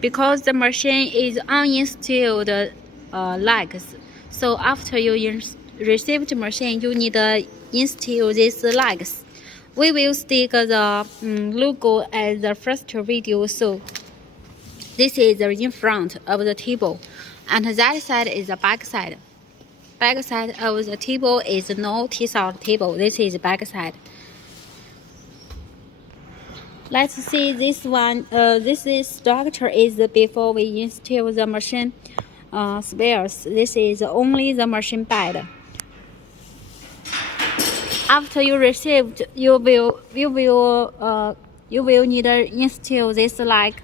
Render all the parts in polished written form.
because the machine is uninstalled legs. So after you receive the machine, you need to install these legs. We will stick the logo as the first video. So this is the in front of the table, and that side is the back side. Back side of the table is no T-out table. This is back side. Let's see this one. This is structure is before we install the machine spares. This is only the machine bed. After you received, you will need to install this like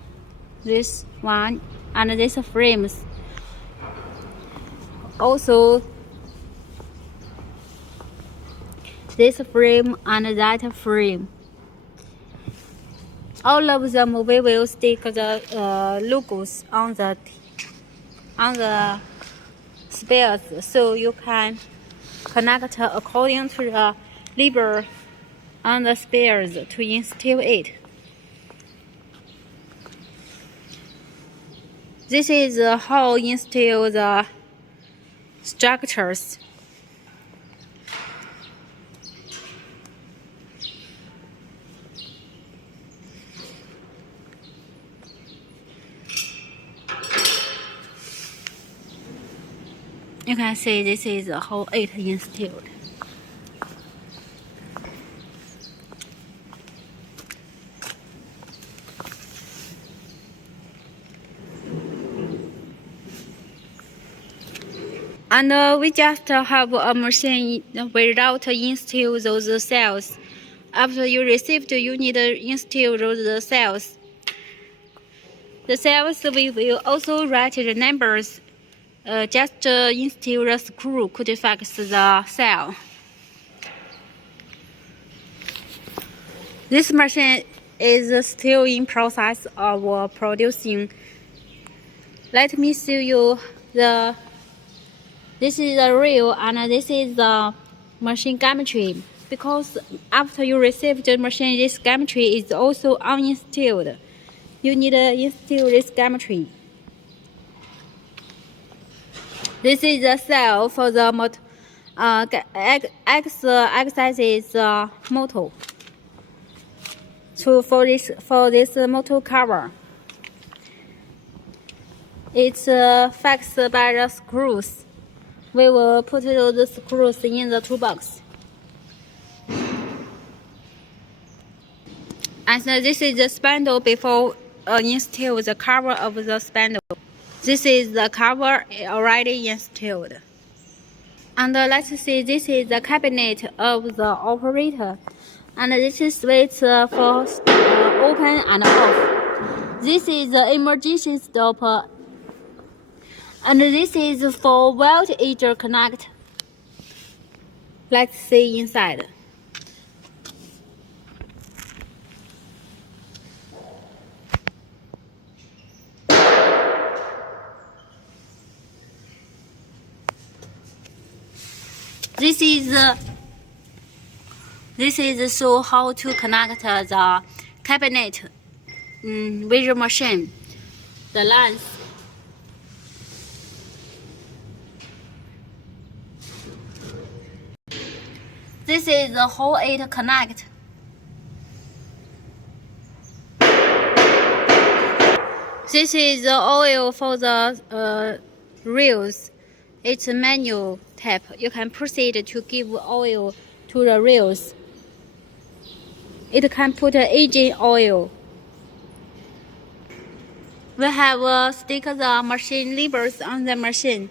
this one and this frames. Also, this frame and that frame. All of them we will stick the logos on the spares, so you can connect according to the lever on the spares to install it. This is how install the structures. You can see this is how it installed. And we just have a machine without install those cells. After you received, you need to install those cells. The cells we will also write the numbers. Just install the screw could fix the cell. This machine is still in process of producing. Let me show you this is the reel and this is the machine geometry. Because after you receive the machine, this geometry is also uninstalled. You need to install this geometry. This is the cell for the x-axis motor. For this motor cover, it's fixed by the screws. We will put those screws in the toolbox. And this is the spindle before install the cover of the spindle. This is the cover already installed. And let's see, this is the cabinet of the operator. And this is switch for open and off. This is the emergency stopper. And this is for voltage connect. Let's see inside. This is show how to connect the cabinet with the machine. The lines. This is how it connect. This is the oil for the reels. It's a manual tap. You can proceed to give oil to the reels. It can put engine oil. We have stick the machine levers on the machine.